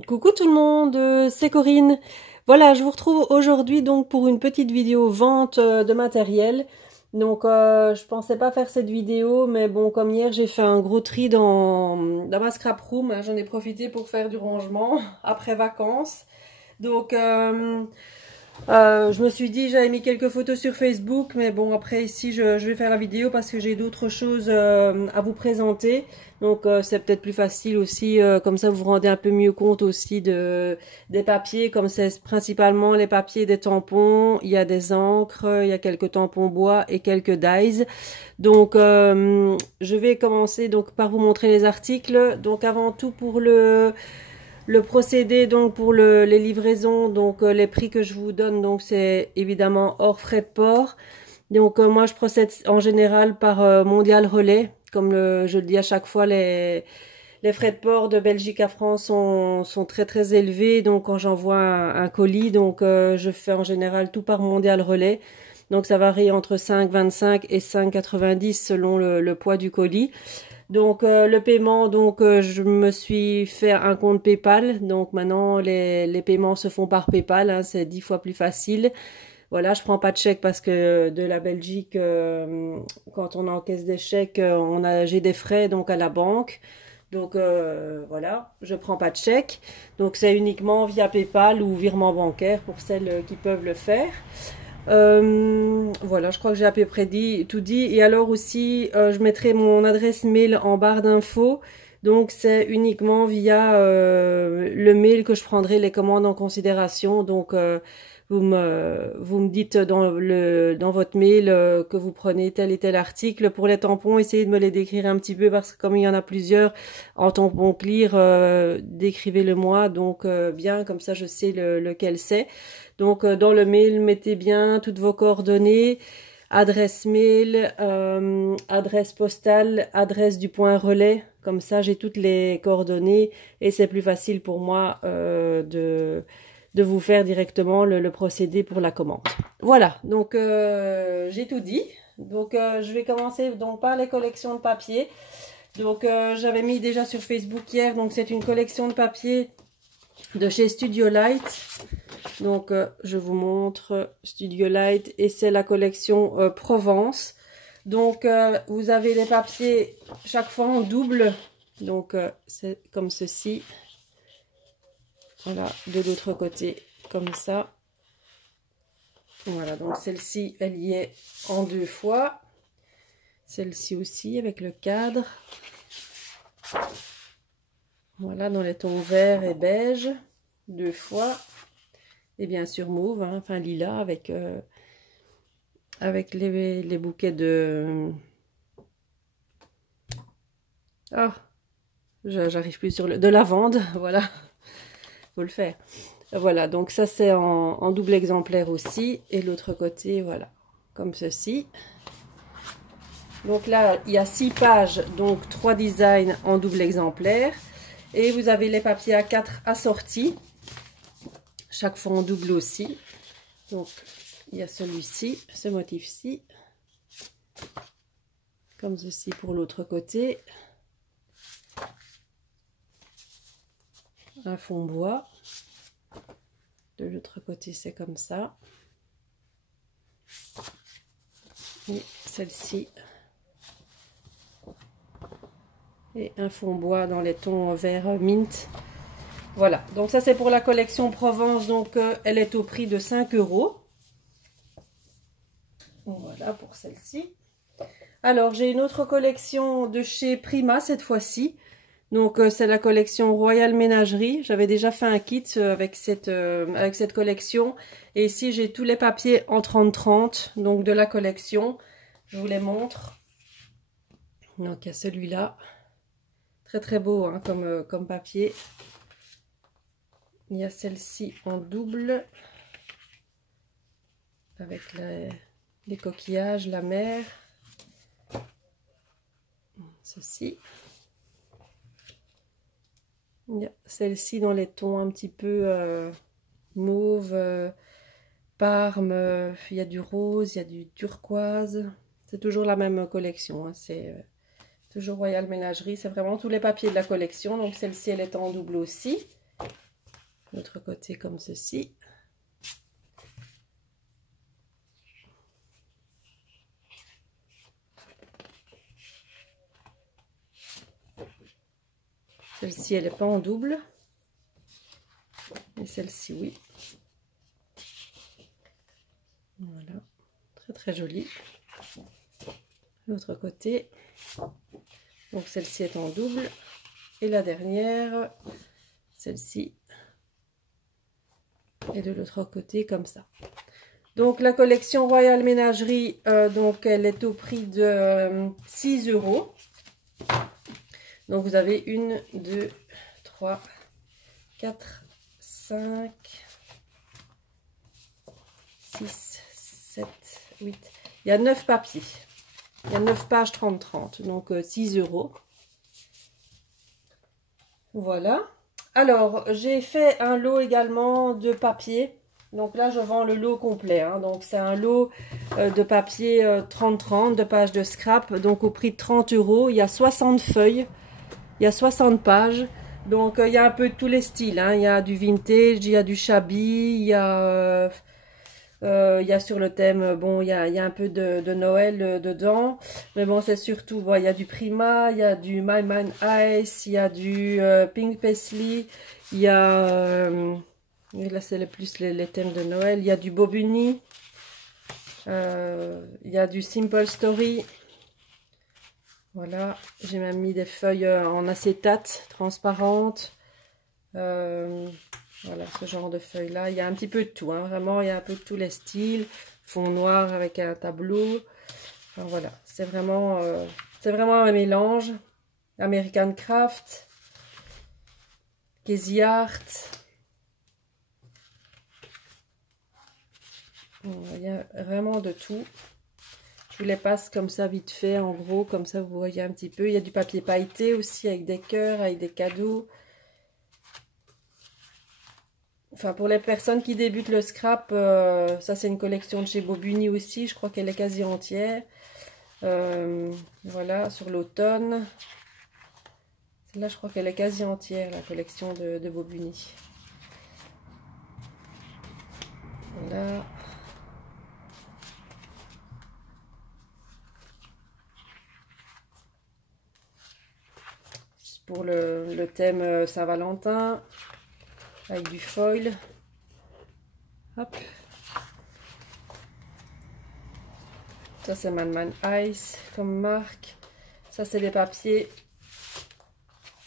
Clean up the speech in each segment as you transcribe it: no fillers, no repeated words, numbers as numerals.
Coucou tout le monde, c'est Corinne. Voilà, je vous retrouve aujourd'hui donc pour une petite vidéo vente de matériel. Donc je pensais pas faire cette vidéo, mais bon, comme hier j'ai fait un gros tri dans ma scrap room, hein, j'en ai profité pour faire du rangement après vacances. Donc je me suis dit, j'avais mis quelques photos sur Facebook, mais bon, après ici, je vais faire la vidéo parce que j'ai d'autres choses à vous présenter. Donc, c'est peut-être plus facile aussi, comme ça vous vous rendez un peu mieux compte aussi des papiers, comme c'est principalement les papiers des tampons. Il y a des encres, il y a quelques tampons bois et quelques dies. Donc, je vais commencer donc par vous montrer les articles. Donc, avant tout pour le procédé donc pour les livraisons, donc les prix que je vous donne, donc c'est évidemment hors frais de port. Donc moi je procède en général par Mondial Relais, comme je le dis à chaque fois, les frais de port de Belgique à France sont très très élevés. Donc quand j'envoie un colis, donc je fais en général tout par Mondial Relais. Donc ça varie entre 5,25 et 5,90 selon le poids du colis. Donc le paiement, donc je me suis fait un compte PayPal. Donc maintenant les paiements se font par PayPal, hein, c'est 10 fois plus facile. Voilà, je prends pas de chèque parce que de la Belgique, quand on encaisse des chèques, j'ai des frais donc à la banque. Donc voilà, je prends pas de chèque. Donc c'est uniquement via PayPal ou virement bancaire pour celles qui peuvent le faire. Voilà, je crois que j'ai à peu près tout dit. Et alors aussi, je mettrai mon adresse mail en barre d'infos. Donc c'est uniquement via le mail que je prendrai les commandes en considération. Donc vous me dites dans votre mail que vous prenez tel et tel article. Pour les tampons, essayez de me les décrire un petit peu parce que comme il y en a plusieurs en tampon clear, décrivez-le moi. Donc bien, comme ça je sais lequel c'est. Donc dans le mail, mettez bien toutes vos coordonnées, adresse mail, adresse postale, adresse du point relais. Comme ça, j'ai toutes les coordonnées et c'est plus facile pour moi de vous faire directement le procédé pour la commande. Voilà, donc j'ai tout dit. Donc je vais commencer donc par les collections de papier. Donc j'avais mis déjà sur Facebook hier, donc c'est une collection de papier de chez Studio Light. Donc je vous montre Studio Light et c'est la collection Provence. Donc vous avez les papiers chaque fois en double. Donc c'est comme ceci. Voilà, de l'autre côté comme ça. Voilà, donc celle-ci elle y est en deux fois. Celle-ci aussi avec le cadre. Voilà, dans les tons vert et beige, deux fois. Et bien sûr mauve, hein, enfin lilas avec les bouquets de... Ah, j'arrive plus sur de lavande, voilà, faut le faire. Voilà, donc ça c'est en double exemplaire aussi. Et l'autre côté, voilà, comme ceci. Donc là, il y a 6 pages, donc 3 designs en double exemplaire. Et vous avez les papiers A4 assortis, chaque fois en double aussi. Donc, il y a celui-ci, ce motif-ci. Comme ceci pour l'autre côté. Un fond bois. De l'autre côté, c'est comme ça. Et celle-ci. Et un fond bois dans les tons vert mint. Voilà, donc ça c'est pour la collection Provence, donc elle est au prix de 5 €. Voilà pour celle-ci. Alors j'ai une autre collection de chez Prima cette fois-ci. Donc c'est la collection Royal Ménagerie. J'avais déjà fait un kit avec cette collection. Et ici j'ai tous les papiers en 30-30, donc de la collection. Je vous les montre. Donc il y a celui-là. Très très beau hein, comme papier. Il y a celle-ci en double. Avec les coquillages, la mer. Ceci. Il y a celle-ci dans les tons un petit peu mauve, parme. Il y a du rose, il y a du turquoise. C'est toujours la même collection. Hein. C'est toujours Royal Ménagerie. C'est vraiment tous les papiers de la collection. Donc celle-ci, elle est en double aussi. L'autre côté comme ceci. Celle-ci, elle n'est pas en double. Et celle-ci, oui. Voilà. Très, très jolie. L'autre côté. Donc, celle-ci est en double. Et la dernière, celle-ci. Et de l'autre côté, comme ça. Donc, la collection Royal Ménagerie, donc, elle est au prix de 6 €. Donc, vous avez 1, 2, 3, 4, 5, 6, 7, 8. Il y a 9 papiers. Il y a 9 pages 30-30. Donc, 6 €. Voilà. Alors, j'ai fait un lot également de papier. Donc là, je vends le lot complet. Hein. Donc, c'est un lot de papier 30-30, de pages de scrap. Donc, au prix de 30 €. Il y a 60 feuilles. Il y a 60 pages. Donc, il y a un peu de tous les styles. Hein. Il y a du vintage, il y a du shabby, il y a sur le thème, bon, il y a un peu de Noël dedans. Mais bon, c'est surtout, bon, il y a du Prima, il y a du My Man Ice, il y a du Pink Paisley, il y a... là, c'est plus les thèmes de Noël. Il y a du Bobuni. Il y a du Simple Story. Voilà. J'ai même mis des feuilles en acétate transparentes. Voilà, ce genre de feuilles-là. Il y a un petit peu de tout. Hein, vraiment, il y a un peu de tous les styles. Fond noir avec un tableau. Enfin, voilà. C'est vraiment un mélange. American Craft. Casey Art. Il y a vraiment de tout. Je vous les passe comme ça vite fait, en gros, comme ça vous voyez un petit peu. Il y a du papier pailleté aussi avec des cœurs, avec des cadeaux. Enfin, pour les personnes qui débutent le scrap, ça c'est une collection de chez Bobuni aussi. Je crois qu'elle est quasi entière. Voilà, sur l'automne. Celle-là, je crois qu'elle est quasi entière, la collection de Bobuni. Voilà. Pour le thème Saint-Valentin, avec du foil. Hop. Ça c'est Man Man Ice comme marque. Ça c'est des papiers.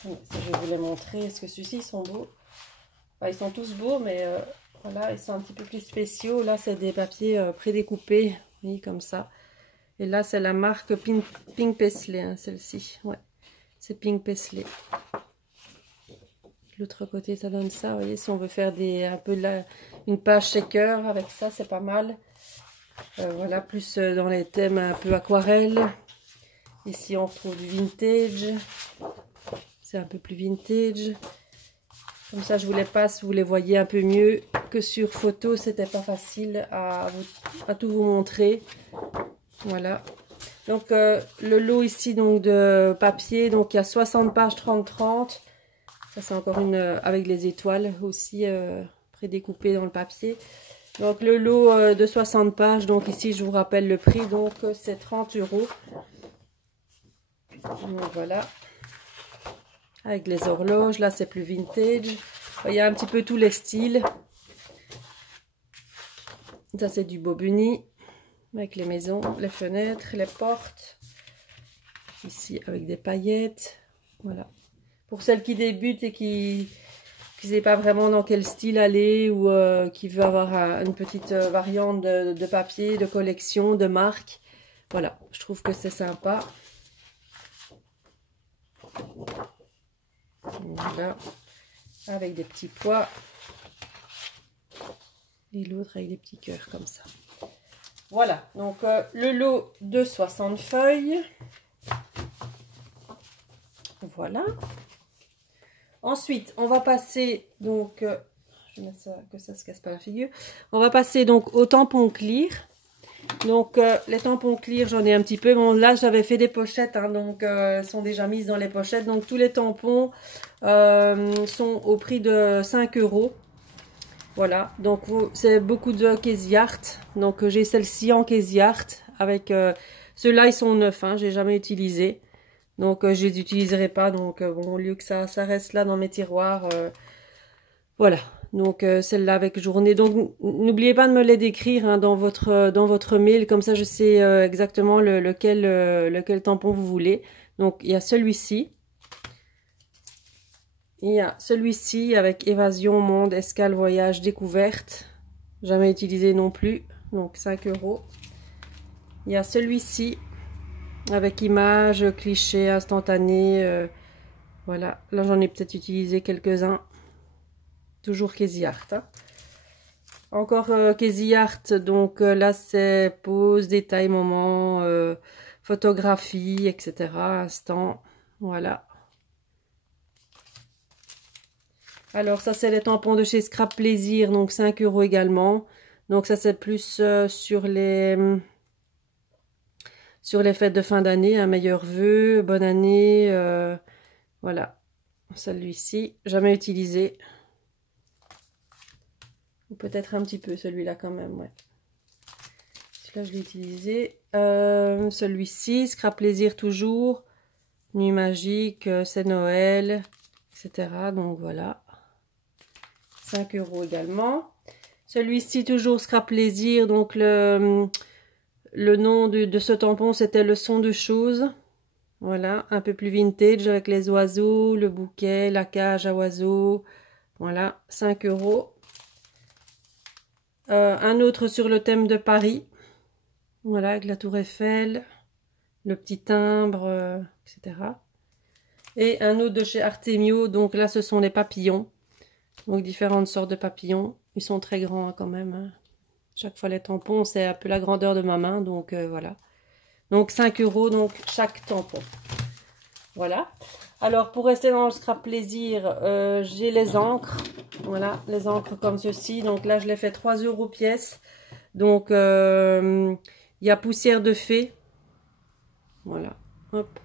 Je vais vous les montrer. Est-ce que ceux-ci sont beaux? Enfin, ils sont tous beaux, mais voilà, ils sont un petit peu plus spéciaux. Là c'est des papiers prédécoupés, oui, comme ça. Et là c'est la marque Pink Paisley, hein, celle-ci. Ouais, c'est Pink Paisley. L'autre côté ça donne ça, vous voyez, si on veut faire un peu une page shaker avec ça, c'est pas mal. Voilà, plus dans les thèmes un peu aquarelle. Ici on retrouve du vintage, c'est un peu plus vintage. Comme ça je vous les passe, vous les voyez un peu mieux que sur photo, c'était pas facile à tout vous montrer. Voilà. Donc le lot ici donc de papier, donc il y a 60 pages 30-30. Ça c'est encore une avec les étoiles aussi prédécoupées dans le papier. Donc le lot de 60 pages, donc ici je vous rappelle le prix, donc c'est 30 €. Donc voilà. Avec les horloges, là c'est plus vintage. Il y a un petit peu tous les styles. Ça c'est du Bobuni. Avec les maisons, les fenêtres, les portes. Ici avec des paillettes. Voilà. Pour celles qui débutent et qui ne savent pas vraiment dans quel style aller ou qui veut avoir une petite variante de papier, de collection, de marque. Voilà, je trouve que c'est sympa. Voilà, avec des petits pois. Et l'autre avec des petits cœurs comme ça. Voilà, donc le lot de 60 feuilles. Voilà. Ensuite, on va passer donc, je vais mettre ça que ça se casse pas la figure. On va passer donc au tampon clear. Donc les tampons clear, j'en ai un petit peu. Bon, là j'avais fait des pochettes, hein, donc elles sont déjà mises dans les pochettes. Donc tous les tampons sont au prix de 5 €. Voilà, donc c'est beaucoup de Casey Art. Donc j'ai celle-ci en Casey Art. Avec ceux-là, ils sont neufs, hein, j'ai jamais utilisé. Donc je les utiliserai pas. Donc bon, au lieu que ça reste là dans mes tiroirs. Voilà. Donc celle-là avec journée. Donc n'oubliez pas de me les décrire, hein, dans votre mail, comme ça je sais exactement lequel tampon vous voulez. Donc il y a celui-ci. Il y a celui-ci avec évasion, monde, escale, voyage, découverte. Jamais utilisé non plus. Donc 5 €. Il y a celui-ci avec image, cliché, instantané. Voilà. Là j'en ai peut-être utilisé quelques-uns. Toujours Casey Art, hein. Encore Casey Art, donc là c'est pose, détail, moment, photographie, etc. Instant, voilà. Alors ça c'est les tampons de chez Scrap Plaisir, donc 5 € également. Donc ça c'est plus sur les fêtes de fin d'année, un meilleur vœu, bonne année, voilà. Celui-ci, jamais utilisé. Ou peut-être un petit peu celui-là quand même, ouais. Celui-là je l'ai utilisé. Celui-ci, Scrap Plaisir toujours. Nuit magique, c'est Noël, etc. Donc voilà. 5 € également. Celui-ci toujours Scrap Plaisir. Donc le nom de ce tampon c'était le son de choses. Voilà, un peu plus vintage avec les oiseaux, le bouquet, la cage à oiseaux. Voilà, 5 €. Un autre sur le thème de Paris. Voilà, avec la tour Eiffel, le petit timbre, etc. Et un autre de chez Artemio. Donc là, ce sont les papillons. Donc différentes sortes de papillons. Ils sont très grands, hein, quand même, hein. Chaque fois les tampons, c'est un peu la grandeur de ma main. Donc voilà. Donc 5 € donc chaque tampon. Voilà. Alors pour rester dans le Scrap Plaisir, j'ai les encres. Voilà, les encres comme ceci. Donc là, je les fais 3 € pièce. Donc il y a poussière de fée. Voilà. Hop.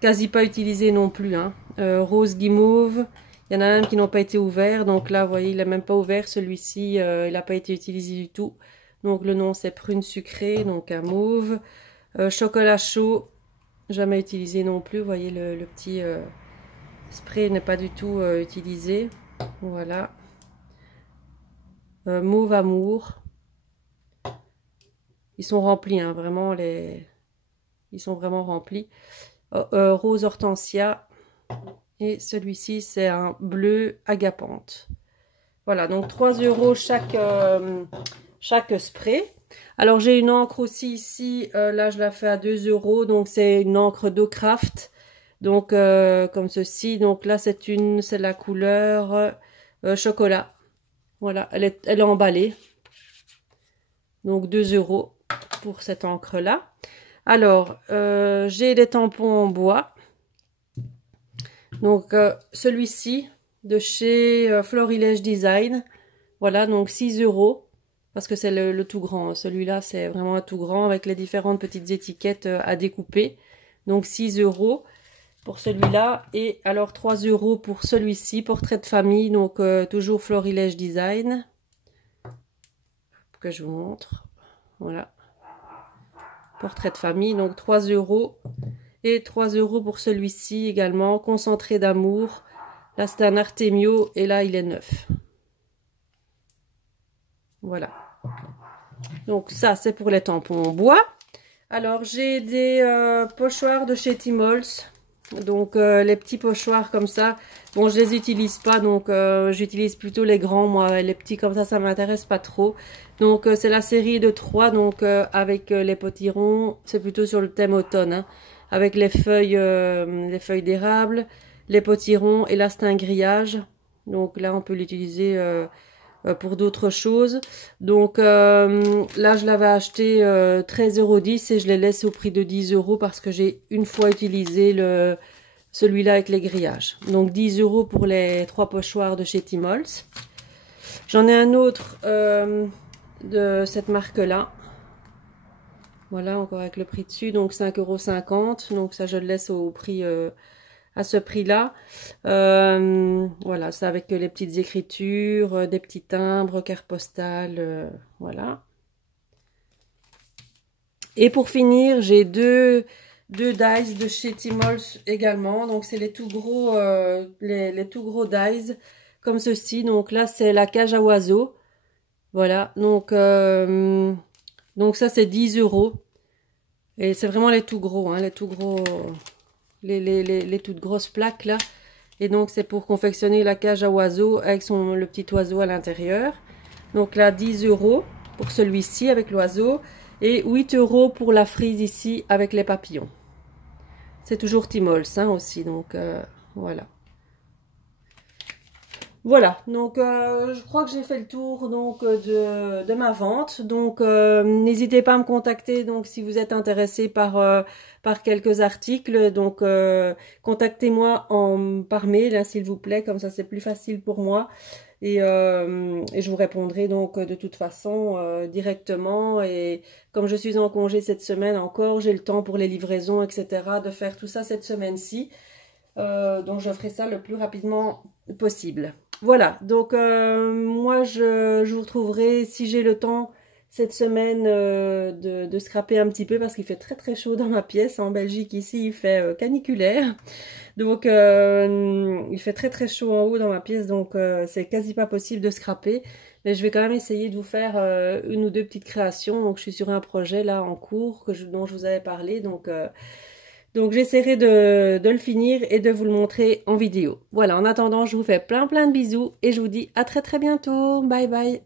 Quasi pas utilisé non plus, hein. Rose guimauve. Il y en a un qui n'ont pas été ouverts. Donc là, vous voyez, il n'a même pas ouvert. Celui-ci, il n'a pas été utilisé du tout. Donc le nom, c'est prune sucrée. Donc un mauve. Chocolat chaud. Jamais utilisé non plus. Vous voyez, le petit spray n'est pas du tout utilisé. Voilà. Mauve amour. Ils sont remplis, hein, vraiment, ils sont vraiment remplis. Rose hortensia. Et celui-ci, c'est un bleu agapante. Voilà, donc 3 € chaque spray. Alors, j'ai une encre aussi ici. Là, je la fais à 2 €. Donc, c'est une encre d'Ocraft. Donc, comme ceci. Donc, là, c'est la couleur chocolat. Voilà, elle est emballée. Donc, 2 € pour cette encre-là. Alors, j'ai des tampons en bois. Donc, celui-ci de chez Florilège Design. Voilà, donc 6 €. Parce que c'est le tout grand. Celui-là, c'est vraiment un tout grand avec les différentes petites étiquettes à découper. Donc, 6 € pour celui-là. Et alors, 3 € pour celui-ci, portrait de famille. Donc, toujours Florilège Design. Que je vous montre. Voilà. Portrait de famille. Donc, 3 €. Et 3 € pour celui-ci également. Concentré d'amour. Là, c'est un Artemio. Et là, il est neuf. Voilà. Donc ça, c'est pour les tampons en bois. Alors, j'ai des pochoirs de chez Timols. Donc, les petits pochoirs comme ça. Bon, je les utilise pas. Donc, j'utilise plutôt les grands. Moi, les petits comme ça m'intéresse pas trop. Donc, c'est la série de 3. Donc, avec les potirons. C'est plutôt sur le thème automne, hein, avec les feuilles d'érable, les potirons. Et là, c'est un grillage. Donc, là, on peut l'utiliser pour d'autres choses. Donc là, je l'avais acheté 13,10 € et je les laisse au prix de 10 € parce que j'ai une fois utilisé celui-là avec les grillages. Donc 10 € pour les 3 pochoirs de chez Timols. J'en ai un autre de cette marque-là. Voilà, encore avec le prix dessus, donc 5,50 €. Donc ça, je le laisse au prix, à ce prix-là. Voilà, c'est avec les petites écritures, des petits timbres, carte postale, voilà. Et pour finir, j'ai deux dies de chez Tmall également. Donc c'est les tout gros, les tout gros dies comme ceci. Donc là, c'est la cage à oiseaux. Voilà, donc ça c'est 10 €. Et c'est vraiment les tout gros, hein, les tout gros, les toutes grosses plaques là. Et donc c'est pour confectionner la cage à oiseaux avec le petit oiseau à l'intérieur. Donc là 10 € pour celui-ci avec l'oiseau et 8 € pour la frise ici avec les papillons. C'est toujours Tmall, hein, aussi, donc voilà. Voilà, donc je crois que j'ai fait le tour donc de ma vente. Donc n'hésitez pas à me contacter donc si vous êtes intéressé par quelques articles. Donc contactez-moi par mail, hein, s'il vous plaît, comme ça c'est plus facile pour moi. Et je vous répondrai donc de toute façon directement. Et comme je suis en congé cette semaine encore, j'ai le temps pour les livraisons, etc. de faire tout ça cette semaine-ci. Donc je ferai ça le plus rapidement possible. Voilà, donc moi je vous retrouverai si j'ai le temps cette semaine de scraper un petit peu parce qu'il fait très très chaud dans ma pièce. En Belgique ici il fait caniculaire, donc il fait très très chaud en haut dans ma pièce, donc c'est quasi pas possible de scraper. Mais je vais quand même essayer de vous faire une ou deux petites créations. Donc je suis sur un projet là en cours dont je vous avais parlé, donc j'essaierai de le finir et de vous le montrer en vidéo. Voilà, en attendant, je vous fais plein de bisous et je vous dis à très très bientôt. Bye bye.